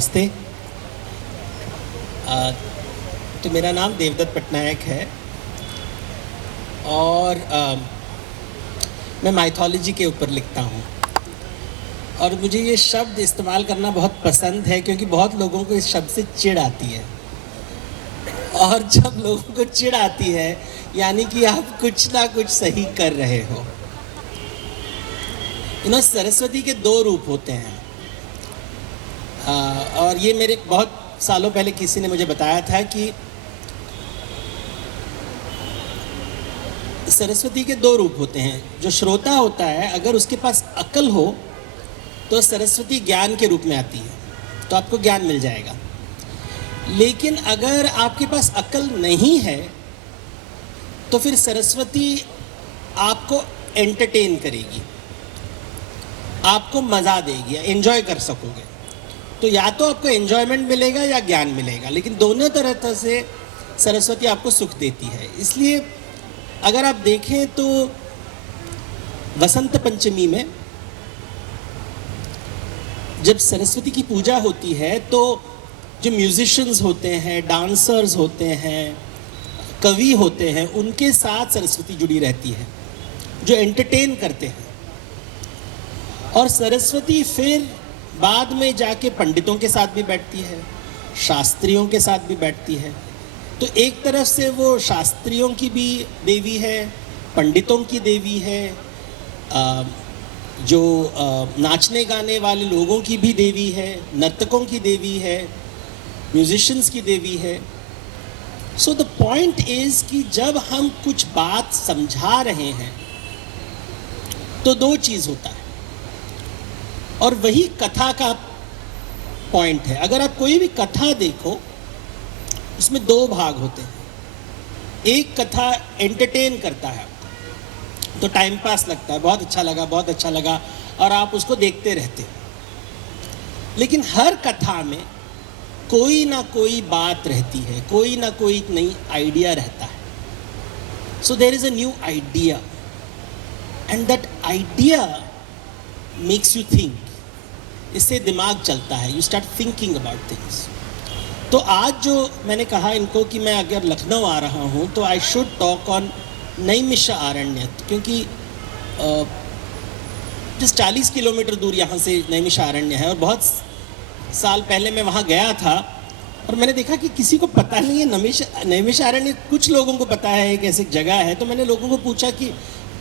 नमस्ते। तो मेरा नाम देवदत्त पटनायक है और मैं माइथोलॉजी के ऊपर लिखता हूँ और मुझे ये शब्द इस्तेमाल करना बहुत पसंद है क्योंकि बहुत लोगों को इस शब्द से चिढ़ आती है और जब लोगों को चिढ़ आती है यानी कि आप कुछ ना कुछ सही कर रहे हो। सरस्वती के दो रूप होते हैं और ये मेरे बहुत सालों पहले किसी ने मुझे बताया था कि सरस्वती के दो रूप होते हैं। जो श्रोता होता है अगर उसके पास अक्ल हो तो सरस्वती ज्ञान के रूप में आती है, तो आपको ज्ञान मिल जाएगा। लेकिन अगर आपके पास अक्ल नहीं है तो फिर सरस्वती आपको एंटरटेन करेगी, आपको मज़ा देगी, एंजॉय कर सकोगे। तो या तो आपको एंजॉयमेंट मिलेगा या ज्ञान मिलेगा, लेकिन दोनों तरह से सरस्वती आपको सुख देती है। इसलिए अगर आप देखें तो वसंत पंचमी में जब सरस्वती की पूजा होती है तो जो म्यूजिशियंस होते हैं, डांसर्स होते हैं, कवि होते हैं, उनके साथ सरस्वती जुड़ी रहती है जो एंटरटेन करते हैं। और सरस्वती फिर बाद में जाके पंडितों के साथ भी बैठती है, शास्त्रियों के साथ भी बैठती है। तो एक तरफ से वो शास्त्रियों की भी देवी है, पंडितों की देवी है, जो नाचने गाने वाले लोगों की भी देवी है, नर्तकों की देवी है, म्यूजिशियंस की देवी है। सो द पॉइंट इज़ कि जब हम कुछ बात समझा रहे हैं तो दो चीज़ होता है और वही कथा का पॉइंट है। अगर आप कोई भी कथा देखो उसमें दो भाग होते हैं। एक कथा एंटरटेन करता है तो टाइम पास लगता है, बहुत अच्छा लगा, बहुत अच्छा लगा, और आप उसको देखते रहते हो। लेकिन हर कथा में कोई ना कोई बात रहती है, कोई ना कोई नई आइडिया रहता है। So there is a new idea and that idea makes you think. इससे दिमाग चलता है, you start thinking about things. तो आज जो मैंने कहा इनको कि मैं अगर लखनऊ आ रहा हूँ तो I should talk on Naimisharanya, क्योंकि जिस 40 किलोमीटर दूर यहाँ से नैमिषारण्य है और बहुत साल पहले मैं वहाँ गया था और मैंने देखा कि किसी को पता नहीं है नैमिषारण्य। कुछ लोगों को पता है एक ऐसी जगह है, तो मैंने लोगों को पूछा कि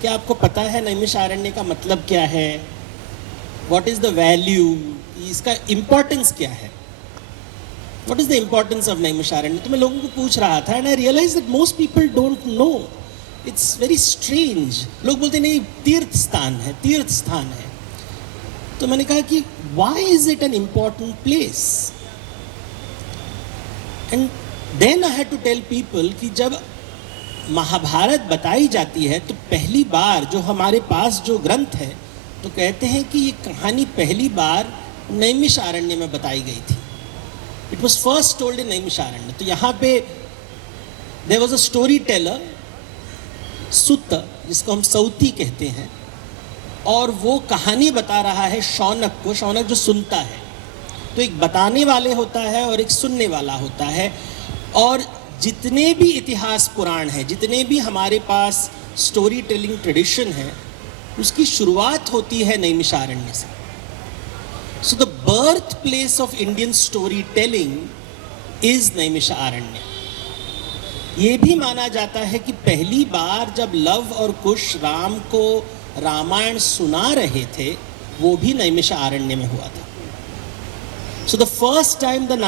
क्या आपको पता है नैमिषारण्य का मतलब क्या है, व्हाट इज़ द वैल्यू, इसका इम्पोर्टेंस क्या है, what is the importance of Naimisharanya. तो मैं लोगों को पूछ रहा था and I realise that most people don't know, it's very strange. लोग बोलते नहीं तीर्थ स्थान है, तीर्थ स्थान है। तो मैंने कहा कि why is it an important place, and then I had to tell people कि जब महाभारत बताई जाती है तो पहली बार जो हमारे पास जो ग्रंथ है तो कहते हैं कि ये कहानी पहली बार नैमिषारण्य में बताई गई थी। It was first told in Naimisharanya. तो यहाँ पे there was a storyteller Sut, जिसको हम सौती कहते हैं, और वो कहानी बता रहा है शौनक को। शौनक जो सुनता है, तो एक बताने वाले होता है और एक सुनने वाला होता है। और जितने भी इतिहास पुराण है, जितने भी हमारे पास स्टोरी टेलिंग ट्रेडिशन है, उसकी शुरुआत होती है नैमिषारण्य से। So the birth place of Indian story telling is Naimisharanya. ये भी माना जाता है कि पहली बार जब लव और कुश राम को रामायण सुना रहे थे वो भी नैमिषारण्य में हुआ था। So the first time the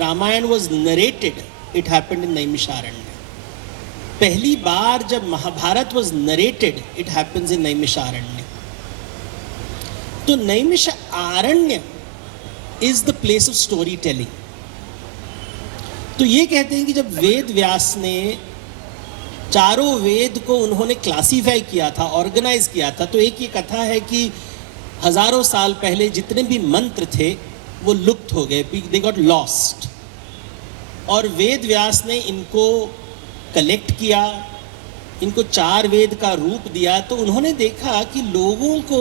Ramayana was narrated, it happened in Naimisharanya. पहली बार जब Mahabharata was narrated, it happens in Naimisharanya. तो Naimisharanya is the place of story telling. तो ये कहते हैं कि जब वेद व्यास ने चारों वेद को उन्होंने क्लासीफाई किया था, ऑर्गेनाइज किया था, तो एक ये कथा है कि हजारों साल पहले जितने भी मंत्र थे वो लुप्त हो गए, दे गॉट लॉस्ट। और वेद व्यास ने इनको कलेक्ट किया, इनको चार वेद का रूप दिया। तो उन्होंने देखा कि लोगों को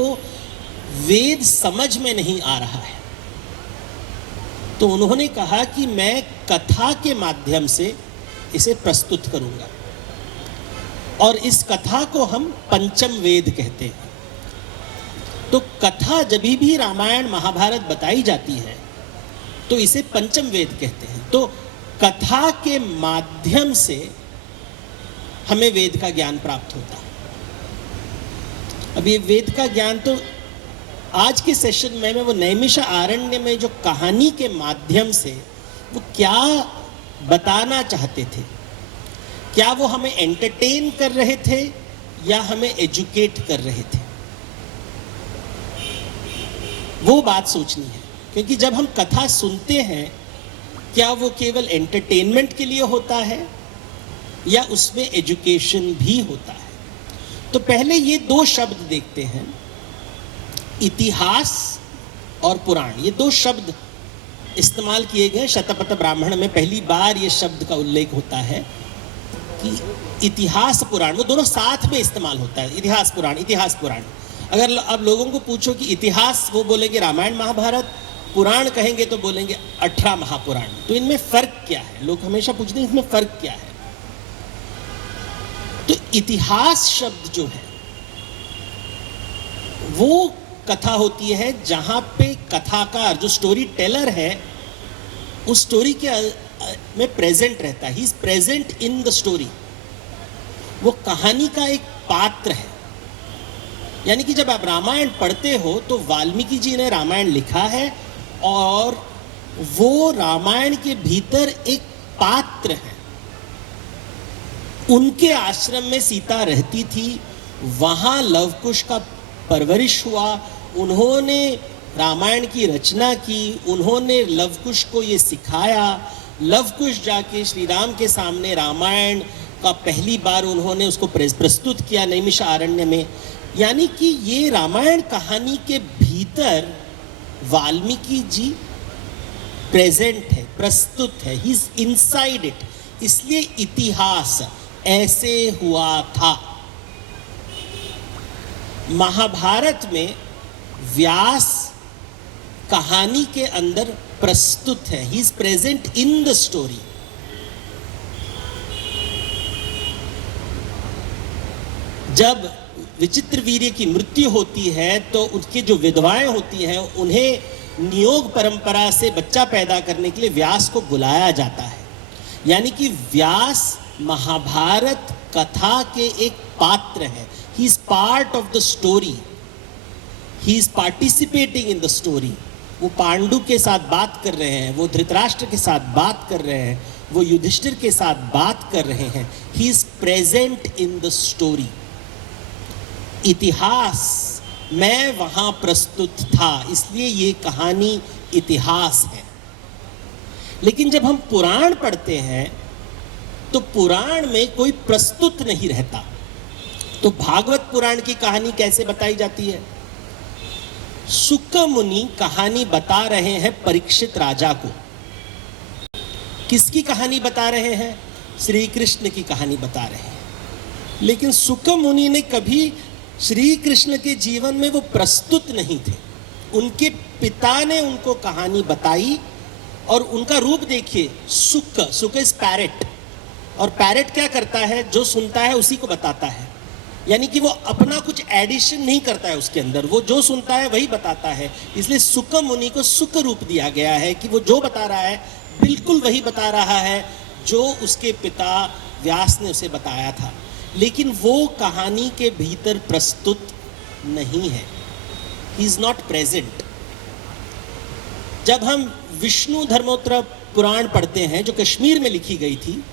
वेद समझ में नहीं आ रहा है। तो उन्होंने कहा कि मैं कथा के माध्यम से इसे प्रस्तुत करूंगा, और इस कथा को हम पंचम वेद कहते हैं। तो कथा जब भी रामायण महाभारत बताई जाती है तो इसे पंचम वेद कहते हैं। तो कथा के माध्यम से हमें वेद का ज्ञान प्राप्त होता है। अब ये वेद का ज्ञान तो आज के सेशन में वो नैमिषारण्य में जो कहानी के माध्यम से वो क्या बताना चाहते थे, क्या वो हमें एंटरटेन कर रहे थे या हमें एजुकेट कर रहे थे, वो बात सोचनी है। क्योंकि जब हम कथा सुनते हैं, क्या वो केवल एंटरटेनमेंट के लिए होता है या उसमें एजुकेशन भी होता है। तो पहले ये दो शब्द देखते हैं, इतिहास और पुराण। ये दो शब्द इस्तेमाल किए गए शतपथ ब्राह्मण में, पहली बार ये शब्द का उल्लेख होता है कि इतिहास पुराण, वो दोनों साथ में इस्तेमाल होता है, इतिहास पुराण, इतिहास पुराण। अगर अब लोगों को पूछो कि इतिहास, वो बोलेंगे रामायण महाभारत, पुराण कहेंगे तो बोलेंगे 18 महापुराण। तो इनमें फर्क क्या है, लोग हमेशा पूछते हैं इसमें फर्क क्या है। तो इतिहास शब्द जो है वो कथा होती है जहां पे कथाकार, जो स्टोरी टेलर है, उस स्टोरी के में प्रेजेंट रहता है। He is present in the story. वो कहानी का एक पात्र है। यानी कि जब आप रामायण पढ़ते हो तो वाल्मीकि जी ने रामायण लिखा है और वो रामायण के भीतर एक पात्र है। उनके आश्रम में सीता रहती थी, वहां लवकुश का परवरिश हुआ, उन्होंने रामायण की रचना की, उन्होंने लवकुश को ये सिखाया। लवकुश जाके श्री राम के सामने रामायण का पहली बार उन्होंने उसको प्रस्तुत किया नैमिषारण्य में। यानी कि ये रामायण कहानी के भीतर वाल्मीकि जी प्रेजेंट है, प्रस्तुत है, ही इज इनसाइड इट। इसलिए इतिहास ऐसे हुआ था। महाभारत में व्यास कहानी के अंदर प्रस्तुत है, he is present in the story. जब विचित्रवीर्य की मृत्यु होती है तो उसकी जो विधवाएं होती हैं उन्हें नियोग परंपरा से बच्चा पैदा करने के लिए व्यास को बुलाया जाता है। यानी कि व्यास महाभारत कथा के एक पात्र है। He is part of the story, he is participating in the story. वो पांडु के साथ बात कर रहे हैं, वो धृतराष्ट्र के साथ बात कर रहे हैं, वो युधिष्ठिर के साथ बात कर रहे हैं। He is present in the story. इतिहास मैं वहां प्रस्तुत था, इसलिए ये कहानी इतिहास है। लेकिन जब हम पुराण पढ़ते हैं तो पुराण में कोई प्रस्तुत नहीं रहता। तो भागवत पुराण की कहानी कैसे बताई जाती है? सुक मुनि कहानी बता रहे हैं परीक्षित राजा को। किसकी कहानी बता रहे हैं? श्री कृष्ण की कहानी बता रहे हैं। लेकिन सुक मुनि ने कभी श्री कृष्ण के जीवन में वो प्रस्तुत नहीं थे। उनके पिता ने उनको कहानी बताई और उनका रूप देखिए, सुक, सुक इज पैरेट। और पैरेट क्या करता है? जो सुनता है उसी को बताता है। यानी कि वो अपना कुछ एडिशन नहीं करता है उसके अंदर, वो जो सुनता है वही बताता है। इसलिए सुक मुनि को सुक रूप दिया गया है कि वो जो बता रहा है बिल्कुल वही बता रहा है जो उसके पिता व्यास ने उसे बताया था। लेकिन वो कहानी के भीतर प्रस्तुत नहीं है। He is not present. जब हम विष्णु धर्मोत्तर पुराण पढ़ते हैं जो कश्मीर में लिखी गई थी,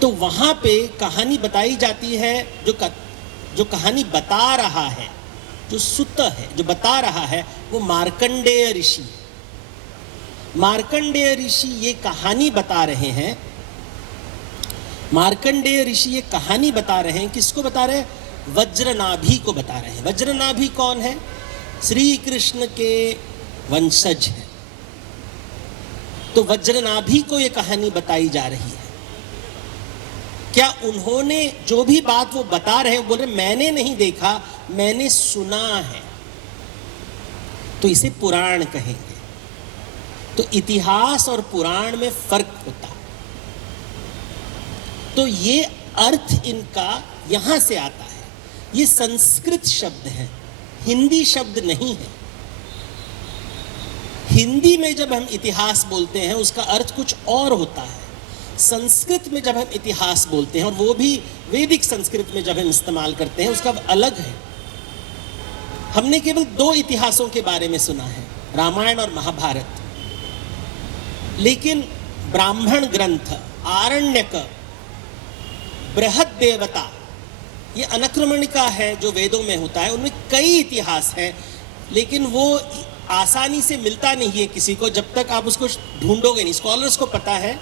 तो वहां पे कहानी बताई जाती है। जो कहानी बता रहा है, जो सुत है, जो बता रहा है, वो मार्कंडेय ऋषि। मार्कंडेय ऋषि ये कहानी बता रहे हैं। मार्कंडेय ऋषि ये कहानी बता रहे हैं। किसको बता रहे हैं? वज्रनाभि को बता रहे हैं। वज्रनाभि कौन है? श्री कृष्ण के वंशज है। तो वज्रनाभि को ये कहानी बताई जा रही है। क्या उन्होंने जो भी बात वो बता रहे हैं, बोल रहे मैंने नहीं देखा, मैंने सुना है, तो इसे पुराण कहेंगे। तो इतिहास और पुराण में फर्क होता है। तो ये अर्थ इनका यहां से आता है। ये संस्कृत शब्द है, हिंदी शब्द नहीं है। हिंदी में जब हम इतिहास बोलते हैं उसका अर्थ कुछ और होता है। संस्कृत में जब हम इतिहास बोलते हैं, और वो भी वैदिक संस्कृत में जब हम इस्तेमाल करते हैं, उसका अलग है। हमने केवल 2 इतिहासों के बारे में सुना है, रामायण और महाभारत। लेकिन ब्राह्मण ग्रंथ, आरण्यक, बृहद्देवता, ये अनक्रमणिका है जो वेदों में होता है। उनमें कई इतिहास हैं, लेकिन वो आसानी से मिलता नहीं है किसी को, जब तक आप उसको ढूंढोगे नहीं। स्कॉलर्स को पता है।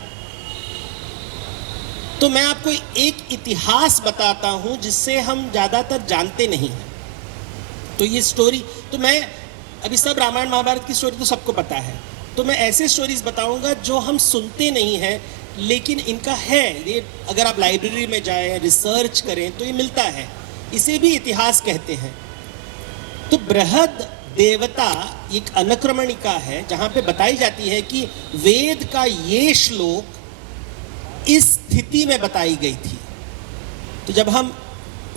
तो मैं आपको एक इतिहास बताता हूं जिससे हम ज्यादातर जानते नहीं हैं। तो ये स्टोरी, तो मैं अभी सब रामायण महाभारत की स्टोरी तो सबको पता है, तो मैं ऐसे स्टोरीज बताऊंगा जो हम सुनते नहीं हैं, लेकिन इनका है। ये अगर आप लाइब्रेरी में जाएं, रिसर्च करें तो ये मिलता है। इसे भी इतिहास कहते हैं। तो बृहद देवता एक अनक्रमणिका है जहां पे बताई जाती है कि वेद का ये श्लोक इस स्थिति में बताई गई थी। तो जब हम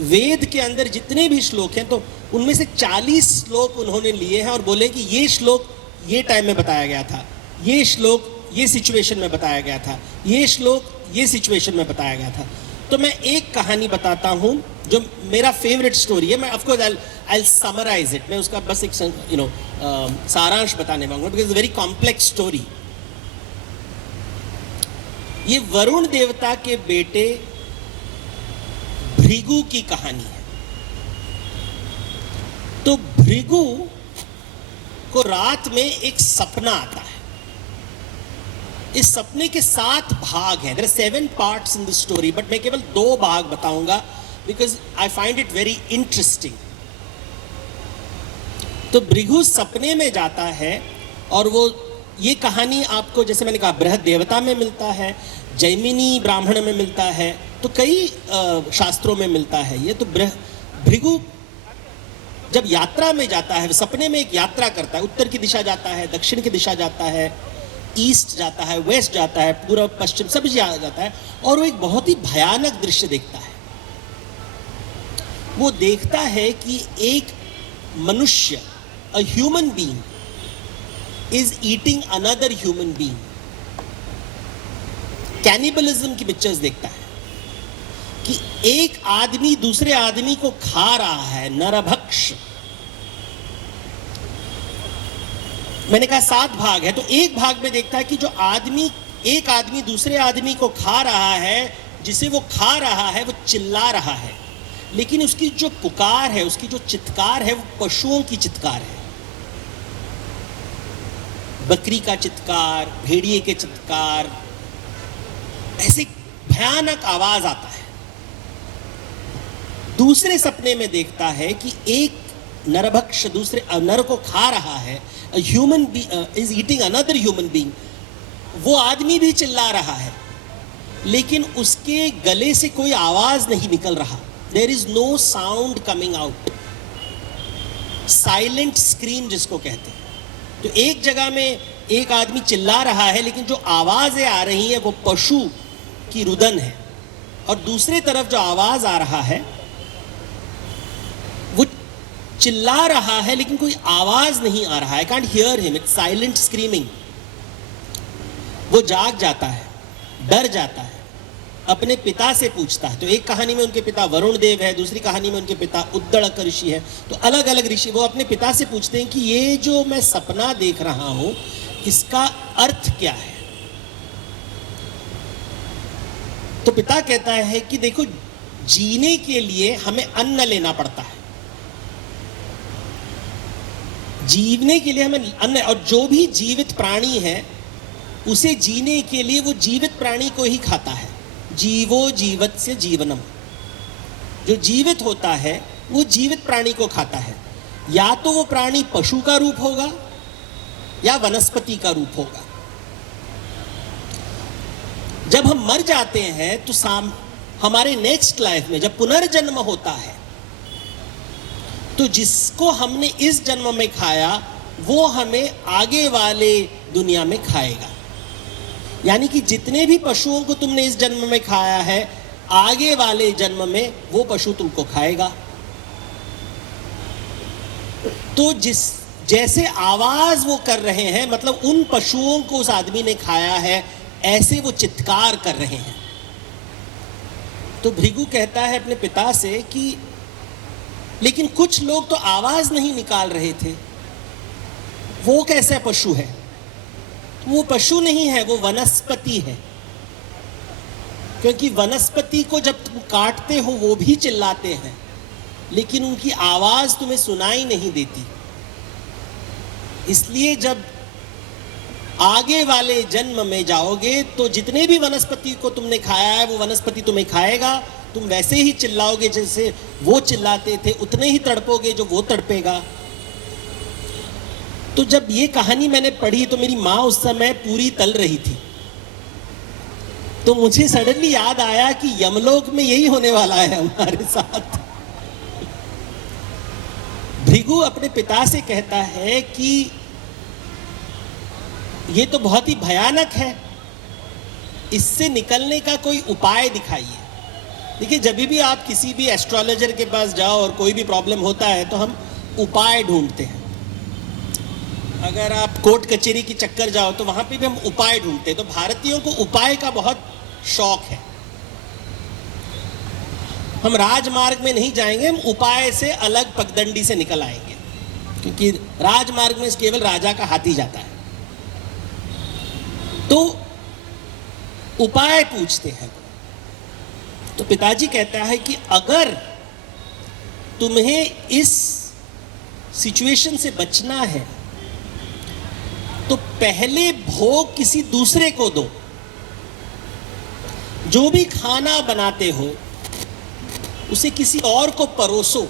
वेद के अंदर जितने भी श्लोक हैं, तो उनमें से 40 श्लोक उन्होंने लिए हैं और बोले कि ये श्लोक ये टाइम में बताया गया था, ये श्लोक ये सिचुएशन में बताया गया था, ये श्लोक ये सिचुएशन में बताया गया था। तो मैं एक कहानी बताता हूं जो मेरा फेवरेट स्टोरी है। मैं of course I will summarise it. मैं उसका बस एक सारांश बताने वाला हूं, बिकॉज वेरी कॉम्प्लेक्स स्टोरी। ये वरुण देवता के बेटे भृगु की कहानी है। तो भृगु को रात में एक सपना आता है। इस सपने के 7 भाग हैं। There are 7 parts in the story, but मैं केवल 2 भाग बताऊंगा because I find it very interesting. तो भृगु सपने में जाता है, और वो ये कहानी आपको, जैसे मैंने कहा, बृहद देवता में मिलता है, जैमिनी ब्राह्मण में मिलता है, तो कई शास्त्रों में मिलता है ये। तो भृगु जब यात्रा में जाता है, सपने में एक यात्रा करता है, उत्तर की दिशा जाता है, दक्षिण की दिशा जाता है, ईस्ट जाता है, वेस्ट जाता है, पूर्व पश्चिम सब जाता है, और वो एक बहुत ही भयानक दृश्य देखता है। वो देखता है कि एक मनुष्य, a human being, is eating another human being. Cannibalism की पिक्चर्स देखता है कि एक आदमी दूसरे आदमी को खा रहा है, नरभक्ष। मैंने कहा 7 भाग है, तो एक भाग में देखता है कि जो आदमी, एक आदमी दूसरे आदमी को खा रहा है, जिसे वो खा रहा है वो चिल्ला रहा है, लेकिन उसकी जो पुकार है, उसकी जो चित्कार है, वो पशुओं की चित्कार है। बकरी का चित्कार, भेड़िए के चित्कार, ऐसे भयानक आवाज आता है। दूसरे सपने में देखता है कि एक नरभक्ष दूसरे नर को खा रहा है, human is eating another human being. वो आदमी भी चिल्ला रहा है, लेकिन उसके गले से कोई आवाज नहीं निकल रहा। There is no sound coming out, silent scream जिसको कहते हैं। तो एक जगह में एक आदमी चिल्ला रहा है, लेकिन जो आवाजें आ रही हैं वो पशु की रुदन है, और दूसरे तरफ जो आवाज आ रहा है वो चिल्ला रहा है, लेकिन कोई आवाज नहीं आ रहा है। I can't hear him, it's silent screaming. वो जाग जाता है, डर जाता है, अपने पिता से पूछता है। तो एक कहानी में उनके पिता वरुण देव है, दूसरी कहानी में उनके पिता उद्दड़क ऋषि है। तो अलग अलग ऋषि वो अपने पिता से पूछते हैं कि ये जो मैं सपना देख रहा हूं, इसका अर्थ क्या है। तो पिता कहता है कि देखो, जीने के लिए हमें अन्न लेना पड़ता है, जीवने के लिए हमें अन्न, और जो भी जीवित प्राणी है उसे जीने के लिए वो जीवित प्राणी को ही खाता है। जीवो जीवत्स्य जीवनम, जो जीवित होता है वो जीवित प्राणी को खाता है। या तो वो प्राणी पशु का रूप होगा या वनस्पति का रूप होगा। जब हम मर जाते हैं तो हमारे नेक्स्ट लाइफ में जब पुनर्जन्म होता है, तो जिसको हमने इस जन्म में खाया वो हमें आगे वाले दुनिया में खाएगा। यानी कि जितने भी पशुओं को तुमने इस जन्म में खाया है, आगे वाले जन्म में वो पशु तुमको खाएगा। तो जैसे आवाज वो कर रहे हैं, मतलब उन पशुओं को उस आदमी ने खाया है, ऐसे वो चित्कार कर रहे हैं। तो भृगु कहता है अपने पिता से कि लेकिन कुछ लोग तो आवाज नहीं निकाल रहे थे, वो कैसा पशु है? वो पशु नहीं है, वो वनस्पति है। क्योंकि वनस्पति को जब तुम काटते हो वो भी चिल्लाते हैं, लेकिन उनकी आवाज तुम्हें सुनाई नहीं देती। इसलिए जब आगे वाले जन्म में जाओगे तो जितने भी वनस्पति को तुमने खाया है वो वनस्पति तुम्हें खाएगा। तुम वैसे ही चिल्लाओगे जैसे वो चिल्लाते थे, उतने ही तड़पोगे जो वो तड़पेगा। तो जब ये कहानी मैंने पढ़ी तो मेरी माँ उस समय पूरी तल रही थी। तो मुझे सडनली याद आया कि यमलोक में यही होने वाला है हमारे साथ। भृगु अपने पिता से कहता है कि ये तो बहुत ही भयानक है, इससे निकलने का कोई उपाय दिखाइए। देखिए, जब भी आप किसी भी एस्ट्रोलॉजर के पास जाओ और कोई भी प्रॉब्लम होता है तो हम उपाय ढूंढते हैं। अगर आप कोर्ट कचहरी की चक्कर जाओ तो वहां पे भी हम उपाय ढूंढते हैं। तो भारतीयों को उपाय का बहुत शौक है। हम राजमार्ग में नहीं जाएंगे, हम उपाय से अलग पगडंडी से निकल आएंगे, क्योंकि राजमार्ग में केवल राजा का हाथी जाता है। तो उपाय पूछते हैं। तो पिताजी कहता है कि अगर तुम्हें इस सिचुएशन से बचना है तो पहले भोग किसी दूसरे को दो। जो भी खाना बनाते हो उसे किसी और को परोसो,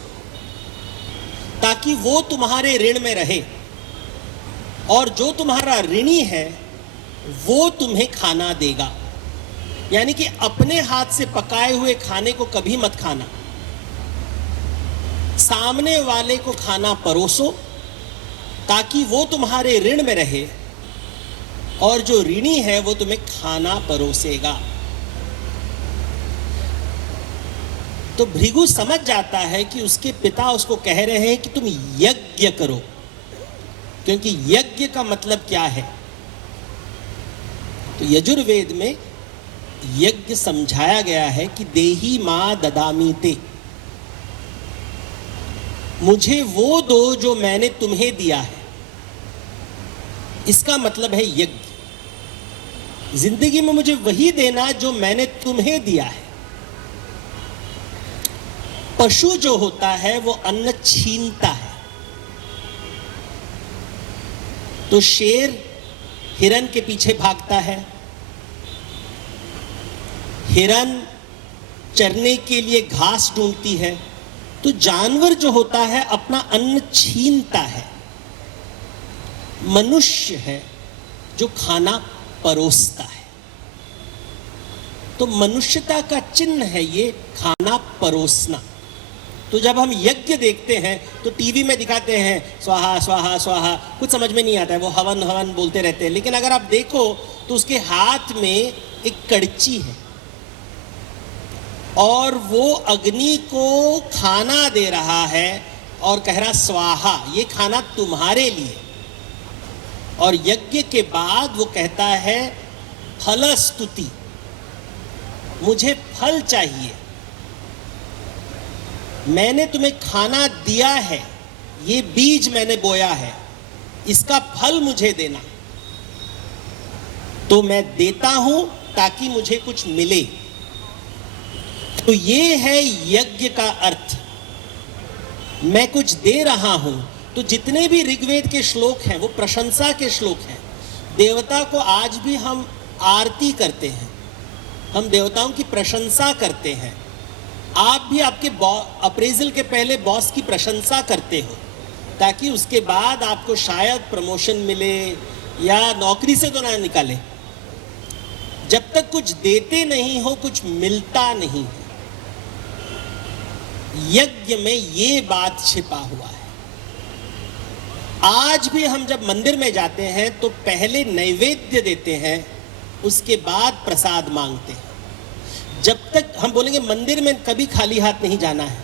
ताकि वो तुम्हारे ऋण में रहे, और जो तुम्हारा ऋणी है वो तुम्हें खाना देगा। यानी कि अपने हाथ से पकाए हुए खाने को कभी मत खाना, सामने वाले को खाना परोसो ताकि वो तुम्हारे ऋण में रहे, और जो ऋणी है वो तुम्हें खाना परोसेगा। तो भृगु समझ जाता है कि उसके पिता उसको कह रहे हैं कि तुम यज्ञ करो, क्योंकि यज्ञ का मतलब क्या है? तो यजुर्वेद में यज्ञ समझाया गया है कि देही मां ददामी ते, मुझे वो दो जो मैंने तुम्हें दिया है। इसका मतलब है यज्ञ। जिंदगी में मुझे वही देना जो मैंने तुम्हें दिया है। पशु जो होता है वो अन्न छीनता है। तो शेर हिरन के पीछे भागता है, हिरन चरने के लिए घास ढूंढती है। तो जानवर जो होता है अपना अन्न छीनता है। मनुष्य है जो खाना परोसता है। तो मनुष्यता का चिन्ह है ये खाना परोसना। तो जब हम यज्ञ देखते हैं तो टीवी में दिखाते हैं स्वाहा स्वाहा स्वाहा, कुछ समझ में नहीं आता है, वो हवन हवन बोलते रहते हैं। लेकिन अगर आप देखो तो उसके हाथ में एक कड़ची है और वो अग्नि को खाना दे रहा है और कह रहा स्वाहा, ये खाना तुम्हारे लिए। और यज्ञ के बाद वो कहता है फल स्तुति, मुझे फल चाहिए। मैंने तुम्हें खाना दिया है, ये बीज मैंने बोया है, इसका फल मुझे देना। तो मैं देता हूं ताकि मुझे कुछ मिले। तो ये है यज्ञ का अर्थ। मैं कुछ दे रहा हूं। तो जितने भी ऋग्वेद के श्लोक हैं वो प्रशंसा के श्लोक हैं। देवता को आज भी हम आरती करते हैं, हम देवताओं की प्रशंसा करते हैं। आप भी आपके अप्रेजल के पहले बॉस की प्रशंसा करते हो, ताकि उसके बाद आपको शायद प्रमोशन मिले या नौकरी से तो ना निकाले। जब तक कुछ देते नहीं हो कुछ मिलता नहीं है। यज्ञ में ये बात छिपा हुआ है। आज भी हम जब मंदिर में जाते हैं तो पहले नैवेद्य देते हैं, उसके बाद प्रसाद मांगते हैं। जब तक हम बोलेंगे मंदिर में कभी खाली हाथ नहीं जाना है,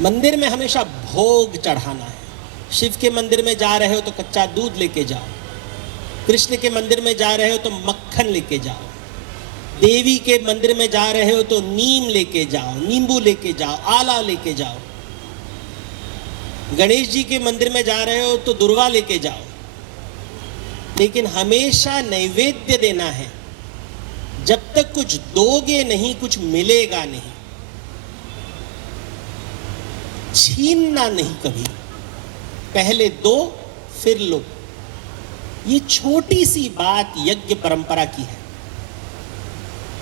मंदिर में हमेशा भोग चढ़ाना है। शिव के मंदिर में जा रहे हो तो कच्चा दूध लेके जाओ, कृष्ण के मंदिर में जा रहे हो तो मक्खन लेके जाओ, देवी के मंदिर में जा रहे हो तो नीम लेके जाओ, नींबू लेके जाओ, आला लेके जाओ, गणेश जी के मंदिर में जा रहे हो तो दुर्वा लेके जाओ। लेकिन हमेशा नैवेद्य देना है। जब तक कुछ दोगे नहीं, कुछ मिलेगा नहीं। छीनना नहीं कभी, पहले दो फिर लो। ये छोटी सी बात यज्ञ परंपरा की है।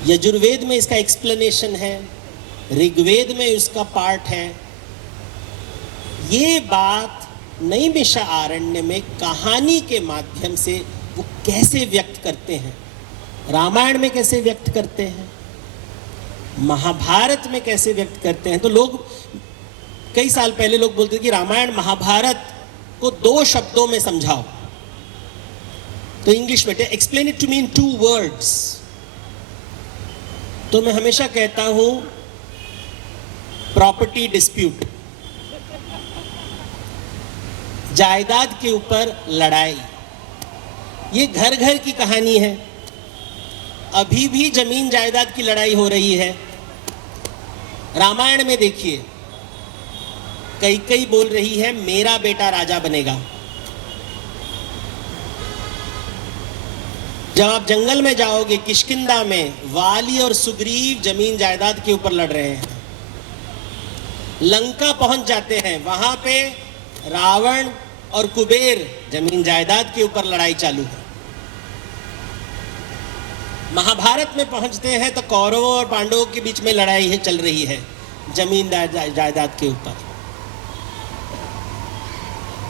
यजुर्वेद में इसका एक्सप्लेनेशन है, ऋग्वेद में इसका पार्ट है। ये बात नैमिषारण्य में कहानी के माध्यम से वो कैसे व्यक्त करते हैं, रामायण में कैसे व्यक्त करते हैं, महाभारत में कैसे व्यक्त करते हैं। तो लोग कई साल पहले लोग बोलते थे कि रामायण महाभारत को 2 शब्दों में समझाओ, तो इंग्लिश में explain it to me in 2 words. तो मैं हमेशा कहता हूं प्रॉपर्टी डिस्प्यूट, जायदाद के ऊपर लड़ाई। ये घर घर की कहानी है, अभी भी जमीन जायदाद की लड़ाई हो रही है। रामायण में देखिए, कैकेयी बोल रही है मेरा बेटा राजा बनेगा। जब आप जंगल में जाओगे किष्किंधा में, वाली और सुग्रीव जमीन जायदाद के ऊपर लड़ रहे हैं। लंका पहुंच जाते हैं, वहां पे रावण और कुबेर जमीन जायदाद के ऊपर लड़ाई चालू है। महाभारत में पहुंचते हैं तो कौरवों और पांडवों के बीच में लड़ाई है, चल रही है जमीन जायदाद के ऊपर।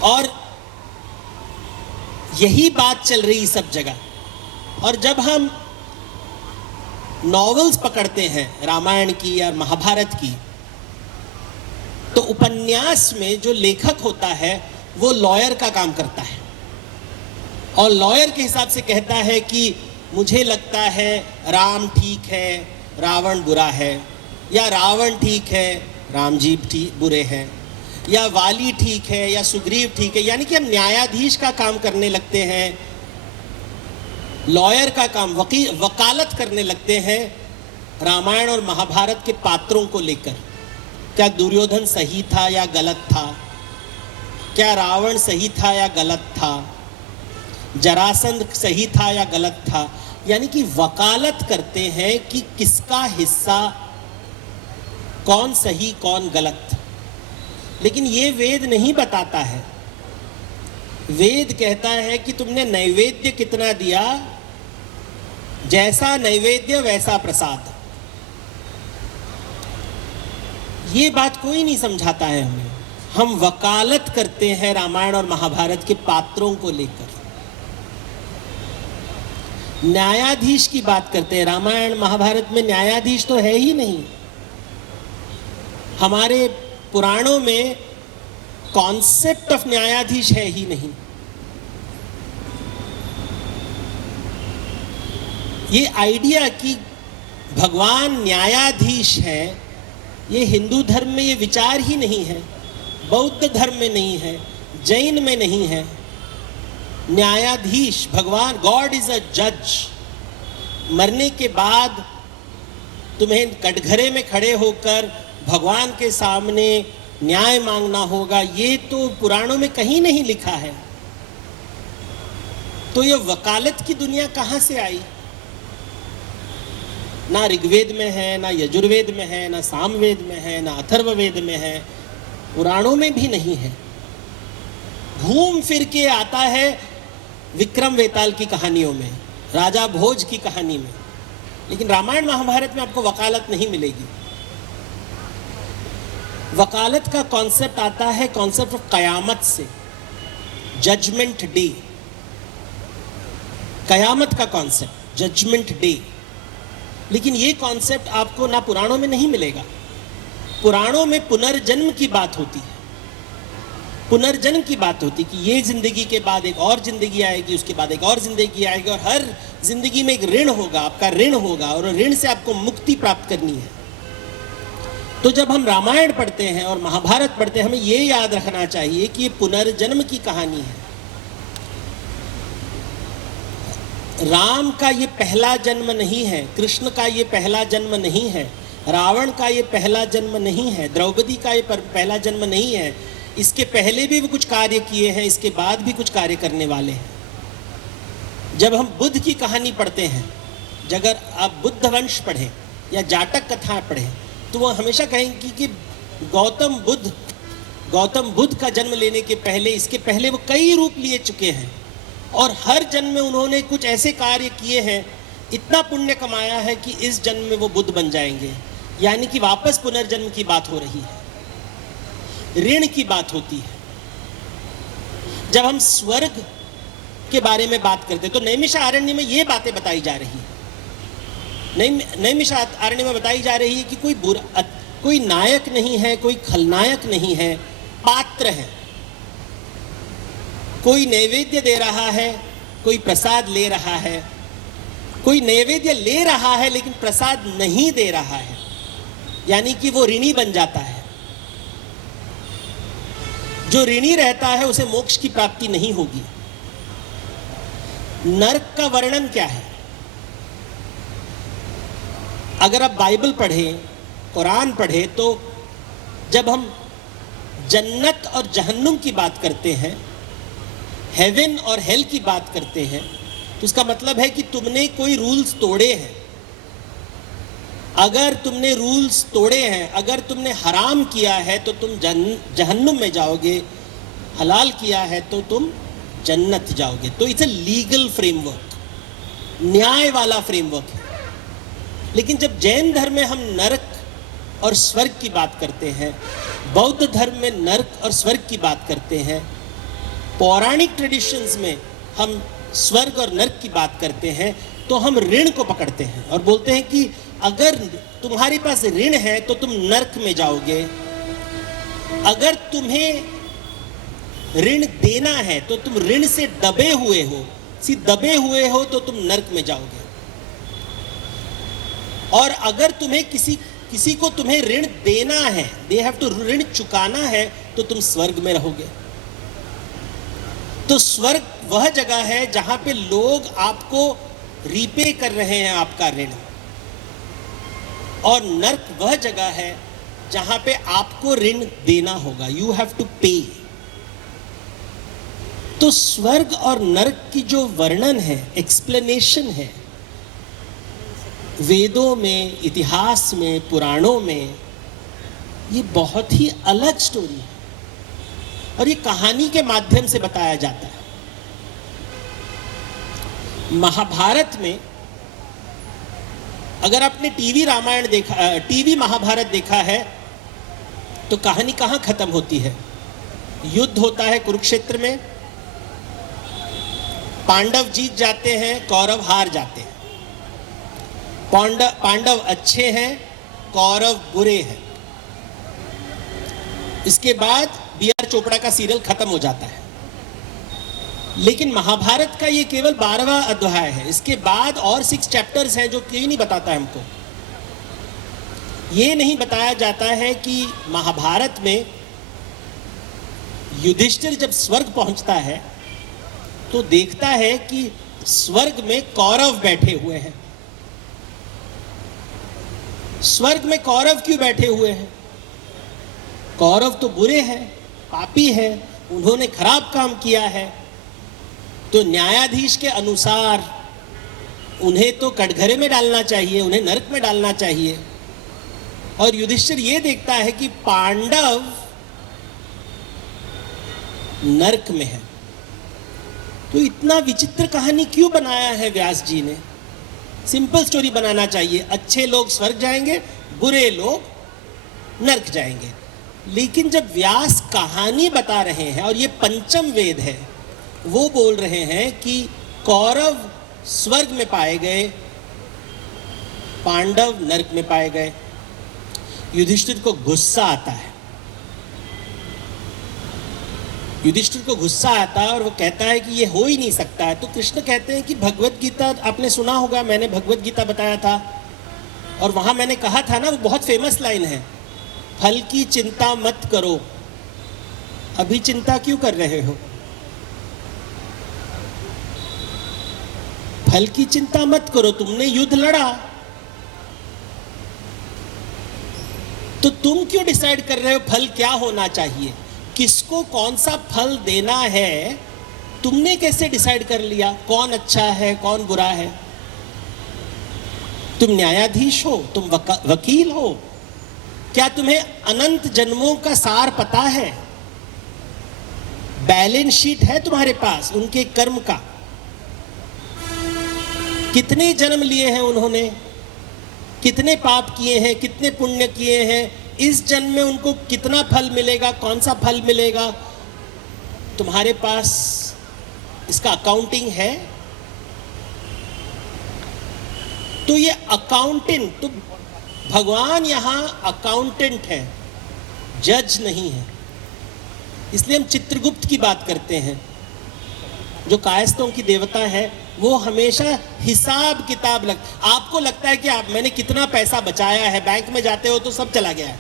और यही बात चल रही सब जगह। और जब हम नॉवेल्स पकड़ते हैं रामायण की या महाभारत की, तो उपन्यास में जो लेखक होता है वो लॉयर का काम करता है, और लॉयर के हिसाब से कहता है कि मुझे लगता है राम ठीक है, रावण बुरा है, या रावण ठीक है, राम जी बुरे हैं, या वाली ठीक है या सुग्रीव ठीक है। यानी कि हम न्यायाधीश का काम करने लगते हैं, लॉयर का काम, वकालत करने लगते हैं रामायण और महाभारत के पात्रों को लेकर। क्या दुर्योधन सही था या गलत था, क्या रावण सही था या गलत था, जरासंध सही था या गलत था। यानी कि वकालत करते हैं कि किसका हिस्सा, कौन सही कौन गलत। लेकिन ये वेद नहीं बताता है। वेद कहता है कि तुमने नैवेद्य कितना दिया, जैसा नैवेद्य वैसा प्रसाद। ये बात कोई नहीं समझाता है हमें। हम वकालत करते हैं रामायण और महाभारत के पात्रों को लेकर। न्यायाधीश की बात करते हैं, रामायण महाभारत में न्यायाधीश तो है ही नहीं। हमारे पुराणों में कॉन्सेप्ट ऑफ न्यायाधीश है ही नहीं। ये आइडिया कि भगवान न्यायाधीश है, ये हिंदू धर्म में ये विचार ही नहीं है, बौद्ध धर्म में नहीं है, जैन में नहीं है। न्यायाधीश भगवान, गॉड इज अ जज। मरने के बाद तुम्हें कटघरे में खड़े होकर भगवान के सामने न्याय मांगना होगा, ये तो पुराणों में कहीं नहीं लिखा है। तो ये वकालत की दुनिया कहां से आई? ना ऋग्वेद में है, ना यजुर्वेद में है, ना सामवेद में है, ना अथर्ववेद में है, पुराणों में भी नहीं है। घूम फिर के आता है विक्रम वेताल की कहानियों में, राजा भोज की कहानी में। लेकिन रामायण महाभारत में आपको वकालत नहीं मिलेगी। वकालत का कॉन्सेप्ट आता है कॉन्सेप्ट ऑफ कयामत से, जजमेंट डे। कयामत का कॉन्सेप्ट, जजमेंट डे। लेकिन ये कॉन्सेप्ट आपको ना पुराणों में नहीं मिलेगा। पुराणों में पुनर्जन्म की बात होती है। पुनर्जन्म की बात होती कि ये जिंदगी के बाद एक और जिंदगी आएगी, उसके बाद एक और जिंदगी आएगी, और हर जिंदगी में एक ऋण होगा, आपका ऋण होगा, और ऋण से आपको मुक्ति प्राप्त करनी है। तो जब हम रामायण पढ़ते हैं और महाभारत पढ़ते हैं, हमें ये याद रखना चाहिए कि ये पुनर्जन्म की कहानी है। राम का ये पहला जन्म नहीं है, कृष्ण का ये पहला जन्म नहीं है, रावण का ये पहला जन्म नहीं है, द्रौपदी का ये पहला जन्म नहीं है। इसके पहले भी कुछ कार्य किए हैं, इसके बाद भी कुछ कार्य करने वाले हैं। जब हम बुद्ध की कहानी पढ़ते हैं, अगर आप बुद्ध वंश पढ़ें या जाटक कथा पढ़ें, तो वो हमेशा कहेंगे कि गौतम बुद्ध का जन्म लेने के पहले, इसके पहले वो कई रूप लिए चुके हैं, और हर जन्म में उन्होंने कुछ ऐसे कार्य किए हैं, इतना पुण्य कमाया है कि इस जन्म में वो बुद्ध बन जाएंगे। यानी कि वापस पुनर्जन्म की बात हो रही है, ऋण की बात होती है। जब हम स्वर्ग के बारे में बात करते हैं तो नैमिषारण्य में ये बातें बताई जा रही है। नैमिषारण्य में बताई जा रही है कि कोई नायक नहीं है, कोई खलनायक नहीं है, पात्र है। कोई नैवेद्य दे रहा है, कोई प्रसाद ले रहा है, कोई नैवेद्य ले रहा है लेकिन प्रसाद नहीं दे रहा है, यानी कि वो ऋणी बन जाता है। जो ऋणी रहता है उसे मोक्ष की प्राप्ति नहीं होगी। नरक का वर्णन क्या है? अगर आप बाइबल पढ़ें, कुरान पढ़ें, तो जब हम जन्नत और जहन्नुम की बात करते हैं, हेवन और हेल की बात करते हैं, तो उसका मतलब है कि तुमने कोई रूल्स तोड़े हैं। अगर तुमने रूल्स तोड़े हैं, अगर तुमने हराम किया है तो तुम जहन्नुम में जाओगे, हलाल किया है तो तुम जन्नत जाओगे। तो इट्स अ लीगल फ्रेमवर्क, न्याय वाला फ्रेमवर्क है। लेकिन जब जैन धर्म में हम नरक और स्वर्ग की बात करते हैं, बौद्ध धर्म में नरक और स्वर्ग की बात करते हैं, पौराणिक ट्रेडिशंस में हम स्वर्ग और नरक की बात करते हैं, तो हम ऋण को पकड़ते हैं और बोलते हैं कि अगर तुम्हारे पास ऋण है तो तुम नरक में जाओगे, अगर तुम्हें ऋण देना है तो तुम ऋण से दबे हुए हो तो तुम नरक में जाओगे, और अगर तुम्हें किसी को तुम्हें ऋण देना है, दे हैव टू, ऋण चुकाना है, तो तुम स्वर्ग में रहोगे। तो स्वर्ग वह जगह है जहां पे लोग आपको रीपे कर रहे हैं आपका ऋण, और नरक वह जगह है जहां पे आपको ऋण देना होगा, यू हैव टू पे। तो स्वर्ग और नरक की जो वर्णन है, एक्सप्लेनेशन है, वेदों में, इतिहास में, पुराणों में, ये बहुत ही अलग स्टोरी है, और ये कहानी के माध्यम से बताया जाता है। महाभारत में अगर आपने टीवी महाभारत देखा है, तो कहानी कहां खत्म होती है? युद्ध होता है कुरुक्षेत्र में, पांडव जीत जाते हैं, कौरव हार जाते हैं। पांडव अच्छे हैं, कौरव बुरे हैं। इसके बाद बी.आर. चोपड़ा का सीरियल खत्म हो जाता है। लेकिन महाभारत का ये केवल 12वां अध्याय है, इसके बाद और 6 चैप्टर्स हैं जो कोई नहीं बताता है हमको। ये नहीं बताया जाता है कि महाभारत में युधिष्ठिर जब स्वर्ग पहुंचता है तो देखता है कि स्वर्ग में कौरव बैठे हुए हैं। स्वर्ग में कौरव क्यों बैठे हुए हैं? कौरव तो बुरे हैं, पापी हैं, उन्होंने खराब काम किया है, तो न्यायाधीश के अनुसार उन्हें तो कटघरे में डालना चाहिए, उन्हें नरक में डालना चाहिए। और युधिष्ठिर ये देखता है कि पांडव नरक में है। तो इतना विचित्र कहानी क्यों बनाया है व्यास जी ने? सिंपल स्टोरी बनाना चाहिए, अच्छे लोग स्वर्ग जाएंगे, बुरे लोग नरक जाएंगे। लेकिन जब व्यास कहानी बता रहे हैं, और ये पंचम वेद है, वो बोल रहे हैं कि कौरव स्वर्ग में पाए गए, पांडव नरक में पाए गए, युधिष्ठिर को गुस्सा आता है। युधिष्ठिर को गुस्सा आता है और वो कहता है कि ये हो ही नहीं सकता है। तो कृष्ण कहते हैं कि भगवत गीता आपने सुना होगा, मैंने भगवत गीता बताया था और वहां मैंने कहा था ना, वो बहुत फेमस लाइन है, फल की चिंता मत करो। अभी चिंता क्यों कर रहे हो? फल की चिंता मत करो, तुमने युद्ध लड़ा तो तुम क्यों डिसाइड कर रहे हो फल क्या होना चाहिए, किसको कौन सा फल देना है? तुमने कैसे डिसाइड कर लिया कौन अच्छा है कौन बुरा है? तुम न्यायाधीश हो, तुम वकील हो, क्या तुम्हें अनंत जन्मों का सार पता है? बैलेंस शीट है तुम्हारे पास उनके कर्म का, कितने जन्म लिए हैं उन्होंने, कितने पाप किए हैं, कितने पुण्य किए हैं, इस जन्म में उनको कितना फल मिलेगा, कौन सा फल मिलेगा, तुम्हारे पास इसका अकाउंटिंग है? तो ये अकाउंटेंट, तो भगवान यहां अकाउंटेंट है, जज नहीं है। इसलिए हम चित्रगुप्त की बात करते हैं, जो कायस्थों की देवता है, वो हमेशा हिसाब किताब आपको लगता है कि मैंने कितना पैसा बचाया है, बैंक में जाते हो तो सब चला गया है।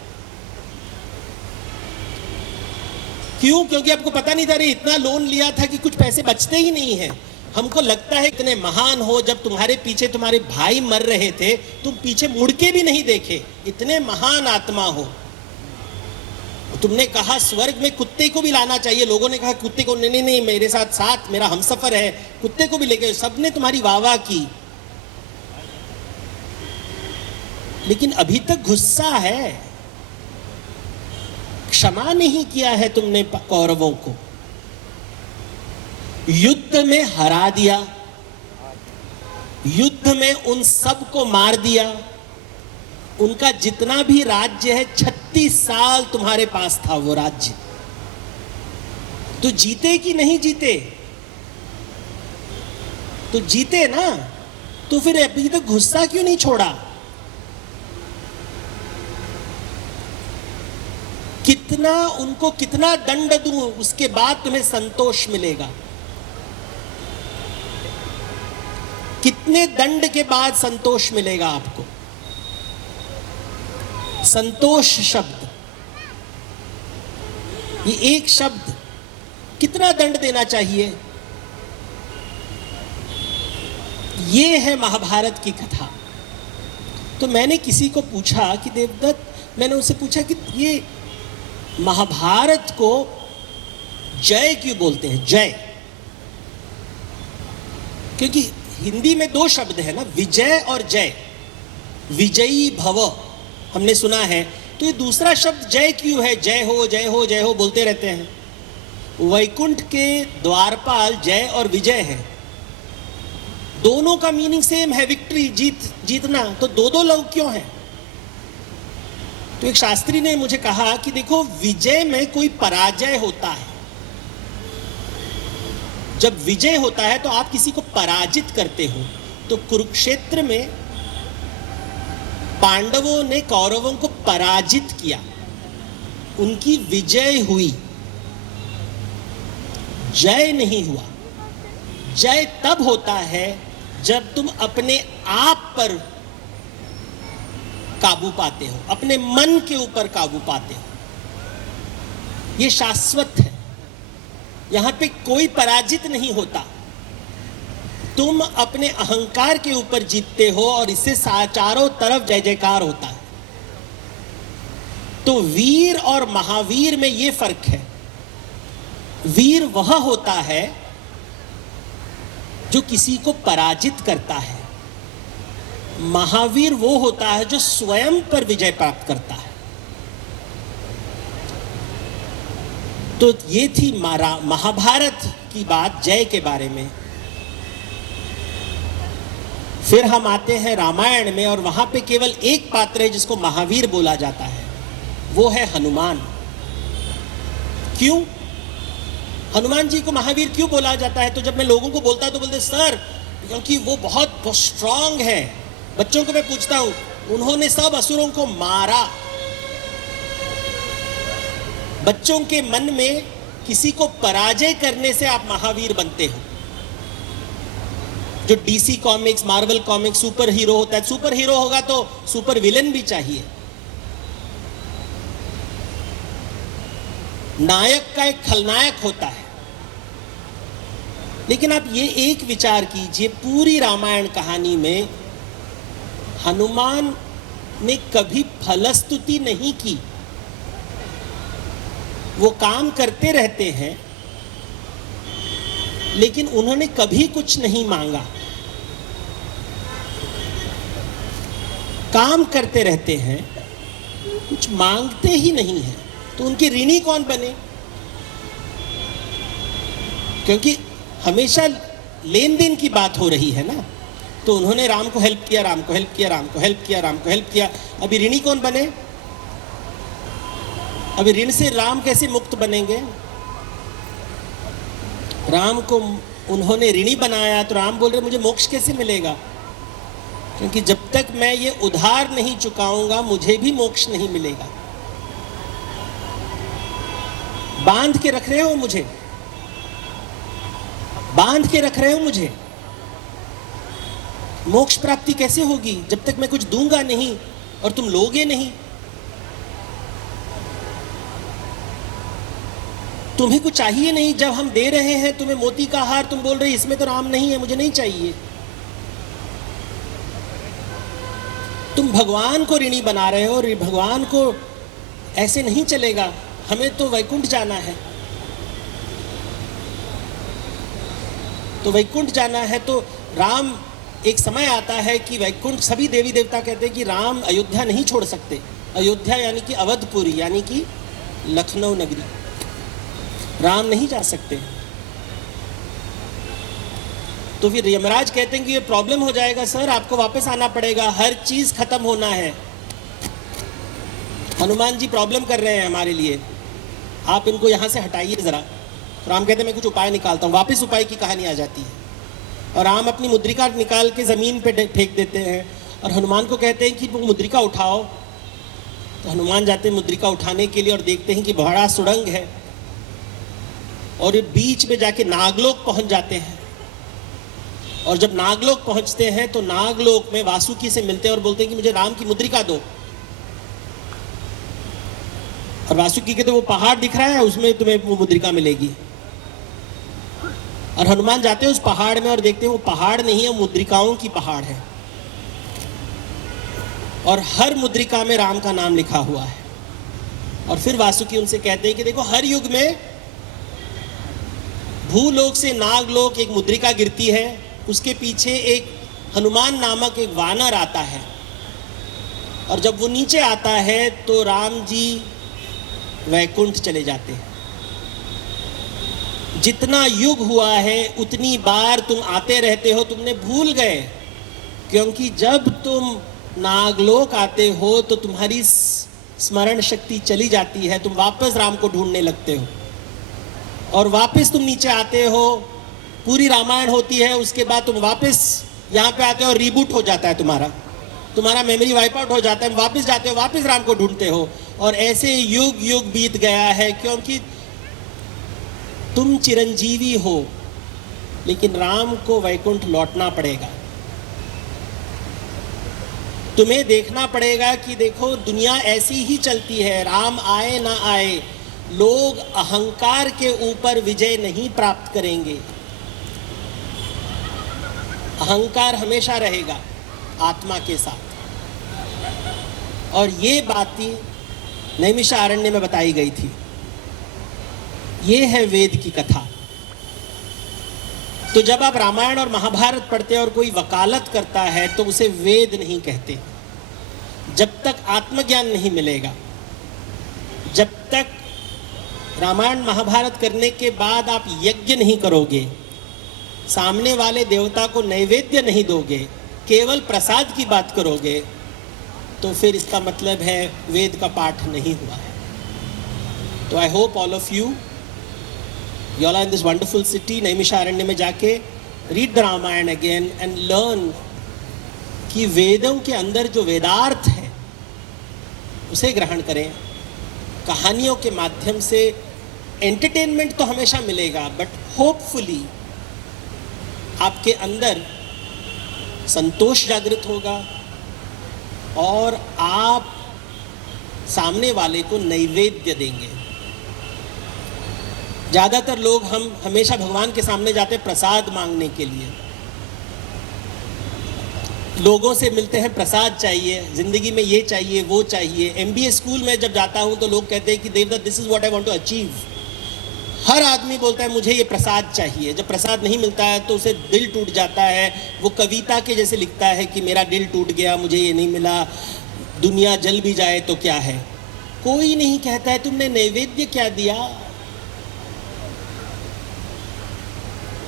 क्यों? क्योंकि आपको पता नहीं था, अरे इतना लोन लिया था कि कुछ पैसे बचते ही नहीं है। हमको लगता है इतने महान हो, जब तुम्हारे पीछे तुम्हारे भाई मर रहे थे तुम पीछे मुड़ के भी नहीं देखे, इतने महान आत्मा हो। तुमने कहा स्वर्ग में कुत्ते को भी लाना चाहिए, लोगों ने कहा कुत्ते को, नहीं नहीं मेरे साथ साथ मेरा हमसफर है, कुत्ते को भी लेके, सबने तुम्हारी वाहवाह की, लेकिन अभी तक गुस्सा है, क्षमा नहीं किया है तुमने कौरवों को, युद्ध में हरा दिया, युद्ध में उन सब को मार दिया, उनका जितना भी राज्य है 36 साल तुम्हारे पास था वो राज्य, तो जीते कि नहीं जीते? तो जीते ना, तो फिर अभी तक गुस्सा क्यों नहीं छोड़ा? कितना उनको कितना दंड दूं, उसके बाद तुम्हें संतोष मिलेगा? कितने दंड के बाद संतोष मिलेगा आपको? संतोष शब्द, ये एक शब्द कितना दंड देना चाहिए? ये है महाभारत की कथा। तो मैंने किसी को पूछा कि देवदत्त, मैंने उनसे पूछा कि ये महाभारत को जय क्यों बोलते हैं? जय, क्योंकि हिंदी में दो शब्द है ना, विजय और जय, विजयी भव हमने सुना है, तो ये दूसरा शब्द जय क्यों है? जय हो जय हो जय हो बोलते रहते हैं। वैकुंठ के द्वारपाल जय और विजय है, दोनों का मीनिंग सेम है, विक्ट्री, जीतना, तो दो दो लोग क्यों हैं? तो एक शास्त्री ने मुझे कहा कि देखो, विजय में कोई पराजय होता है, जब विजय होता है तो आप किसी को पराजित करते हो। तो कुरुक्षेत्र में पांडवों ने कौरवों को पराजित किया, उनकी विजय हुई, जय नहीं हुआ। जय तब होता है जब तुम अपने आप पर काबू पाते हो, अपने मन के ऊपर काबू पाते हो, ये शाश्वत है, यहां पे कोई पराजित नहीं होता। तुम अपने अहंकार के ऊपर जीतते हो और इससे चारों तरफ जय जयकार होता है। तो वीर और महावीर में यह फर्क है, वीर वह होता है जो किसी को पराजित करता है, महावीर वो होता है जो स्वयं पर विजय प्राप्त करता है। तो ये थी महाभारत की बात जय के बारे में। फिर हम आते हैं रामायण में, और वहां पे केवल एक पात्र है जिसको महावीर बोला जाता है, वो है हनुमान। क्यों हनुमान जी को महावीर क्यों बोला जाता है? तो जब मैं लोगों को बोलता तो बोलते सर क्योंकि वो बहुत स्ट्रांग है। बच्चों को मैं पूछता हूं, उन्होंने सब असुरों को मारा। बच्चों के मन में किसी को पराजय करने से आप महावीर बनते हो। जो DC comics, Marvel comics, super hero होता है, सुपर हीरो होगा तो सुपर विलन भी चाहिए। नायक का एक खलनायक होता है। लेकिन आप ये एक विचार कीजिए, पूरी रामायण कहानी में हनुमान ने कभी फलस्तुति नहीं की। वो काम करते रहते हैं लेकिन उन्होंने कभी कुछ नहीं मांगा। काम करते रहते हैं, कुछ मांगते ही नहीं हैं। तो उनके ऋणी कौन बने? क्योंकि हमेशा लेन देन की बात हो रही है ना। तो उन्होंने राम को हेल्प किया, राम को हेल्प किया, राम को हेल्प किया, राम को हेल्प किया। अभी ऋणी कौन बने? अभी ऋण से राम कैसे मुक्त बनेंगे? राम को उन्होंने ऋणी बनाया तो राम बोल रहे मुझे मोक्ष कैसे मिलेगा? क्योंकि जब तक मैं ये उधार नहीं चुकाऊंगा मुझे भी मोक्ष नहीं मिलेगा। बांध के रख रहे हो मुझे, बांध के रख रहे हो मुझे। मोक्ष प्राप्ति कैसे होगी जब तक मैं कुछ दूंगा नहीं और तुम लोगे नहीं? तुम्हें कुछ चाहिए नहीं। जब हम दे रहे हैं तुम्हें मोती का हार, तुम बोल रहे इसमें तो राम नहीं है, मुझे नहीं चाहिए। तुम भगवान को ऋणी बना रहे हो और भगवान को ऐसे नहीं चलेगा। हमें तो वैकुंठ जाना है, तो वैकुंठ जाना है। तो राम, एक समय आता है कि वैकुंठ, सभी देवी देवता कहते हैं कि राम अयोध्या नहीं छोड़ सकते। अयोध्या यानी कि अवधपुरी, यानी कि लखनऊ नगरी, राम नहीं जा सकते। तो फिर यमराज कहते हैं कि ये प्रॉब्लम हो जाएगा सर, आपको वापस आना पड़ेगा, हर चीज खत्म होना है। हनुमान जी प्रॉब्लम कर रहे हैं हमारे लिए, आप इनको यहां से हटाइए जरा। तो राम कहते हैं मैं कुछ उपाय निकालता हूँ। वापस उपाय की कहानी आ जाती है और राम अपनी मुद्रिका निकाल के जमीन पे फेंक देते हैं और हनुमान को कहते हैं कि वो मुद्रिका उठाओ। तो हनुमान जाते हैं मुद्रिका उठाने के लिए और देखते हैं कि बड़ा सुड़ंग है और ये बीच में जाके नागलोक पहुंच जाते हैं। और जब नागलोक पहुंचते हैं तो नागलोक में वासुकी से मिलते हैं और बोलते हैं कि मुझे राम की मुद्रिका दो। और वासुकी कहते वो पहाड़ दिख रहा है, उसमें तुम्हें वो मुद्रिका मिलेगी। और हनुमान जाते हैं उस पहाड़ में और देखते हैं वो पहाड़ नहीं है, मुद्रिकाओं की पहाड़ है और हर मुद्रिका में राम का नाम लिखा हुआ है। और फिर वासुकी उनसे कहते हैं कि देखो, हर युग में भूलोक से नागलोक एक मुद्रिका गिरती है, उसके पीछे एक हनुमान नामक एक वानर आता है और जब वो नीचे आता है तो राम जी वैकुंठ चले जाते हैं। जितना युग हुआ है उतनी बार तुम आते रहते हो, तुमने भूल गए। क्योंकि जब तुम नागलोक आते हो तो तुम्हारी स्मरण शक्ति चली जाती है, तुम वापस राम को ढूंढने लगते हो और वापस तुम नीचे आते हो। पूरी रामायण होती है, उसके बाद तुम वापस यहाँ पे आते हो और रीबूट हो जाता है तुम्हारा मेमोरी वाइप आउट हो जाता है, वापस जाते हो, वापस राम को ढूंढते हो और ऐसे युग युग बीत गया है। क्योंकि तुम चिरंजीवी हो लेकिन राम को वैकुंठ लौटना पड़ेगा। तुम्हें देखना पड़ेगा कि देखो दुनिया ऐसी ही चलती है, राम आए ना आए, लोग अहंकार के ऊपर विजय नहीं प्राप्त करेंगे। अहंकार हमेशा रहेगा आत्मा के साथ। और ये बातें नैमिषारण्य में बताई गई थी। ये है वेद की कथा। तो जब आप रामायण और महाभारत पढ़ते हैं और कोई वकालत करता है तो उसे वेद नहीं कहते। जब तक आत्मज्ञान नहीं मिलेगा, जब तक रामायण महाभारत करने के बाद आप यज्ञ नहीं करोगे, सामने वाले देवता को नैवेद्य नहीं दोगे, केवल प्रसाद की बात करोगे, तो फिर इसका मतलब है वेद का पाठ नहीं हुआ है। तो I hope all of you all are in this wonderful city, Naimisharanya में जाके read the Ramayana again and learn कि वेदों के अंदर जो वेदार्थ है उसे ग्रहण करें। कहानियों के माध्यम से एंटरटेनमेंट तो हमेशा मिलेगा, बट होपफुली आपके अंदर संतोष जागृत होगा और आप सामने वाले को नैवेद्य देंगे। ज़्यादातर लोग हम हमेशा भगवान के सामने जाते हैं प्रसाद मांगने के लिए, लोगों से मिलते हैं प्रसाद चाहिए, ज़िंदगी में ये चाहिए वो चाहिए। MBA स्कूल में जब जाता हूँ तो लोग कहते हैं कि Devdutt this is what I want to achieve. हर आदमी बोलता है मुझे ये प्रसाद चाहिए। जब प्रसाद नहीं मिलता है तो उसे दिल टूट जाता है, वो कविता के जैसे लिखता है कि मेरा दिल टूट गया, मुझे ये नहीं मिला, दुनिया जल भी जाए तो क्या है। कोई नहीं कहता है तुमने नैवेद्य क्या दिया,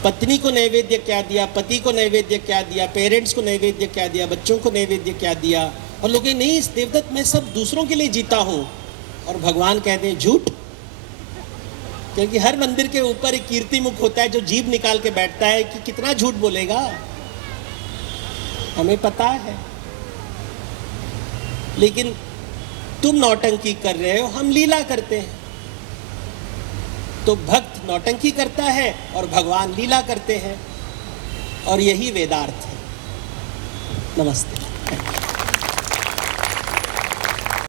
पत्नी को नैवेद्य क्या दिया, पति को नैवेद्य क्या दिया, पेरेंट्स को नैवेद्य क्या दिया, बच्चों को नैवेद्य क्या दिया। और लोग नहीं देवदत्त मैं सब दूसरों के लिए जीता हूँ। और भगवान कहते हैं झूठ, क्योंकि हर मंदिर के ऊपर एक कीर्ति मुख होता है जो जीभ निकाल के बैठता है कि कितना झूठ बोलेगा, हमें पता है। लेकिन तुम नौटंकी कर रहे हो, हम लीला करते हैं। तो भक्त नौटंकी करता है और भगवान लीला करते हैं, और यही वेदार्थ है। नमस्ते।